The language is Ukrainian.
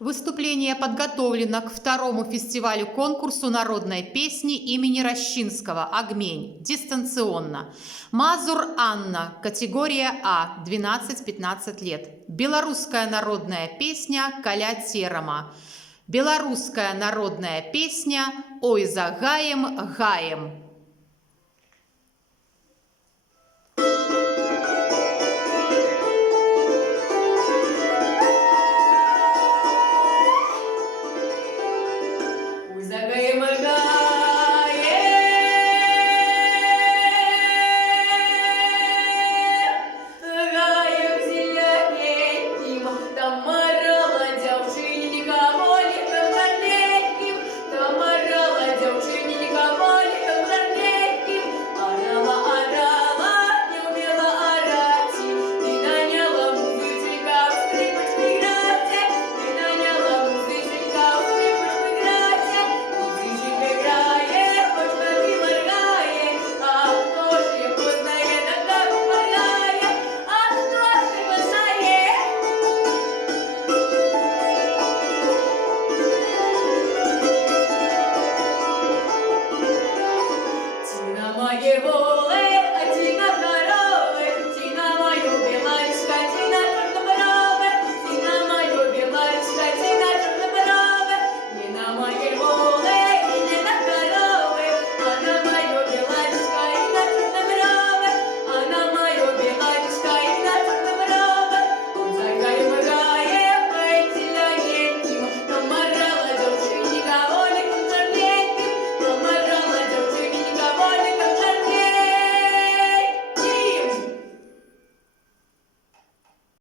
Выступление подготовлено к второму фестивалю-конкурсу народной песни имени Рощинского «Агмень» дистанционно. Мазур Анна, категория А, 12-15 лет. Белорусская народная песня «Каля Терома». Белорусская народная песня «Ой за гаем, гаем».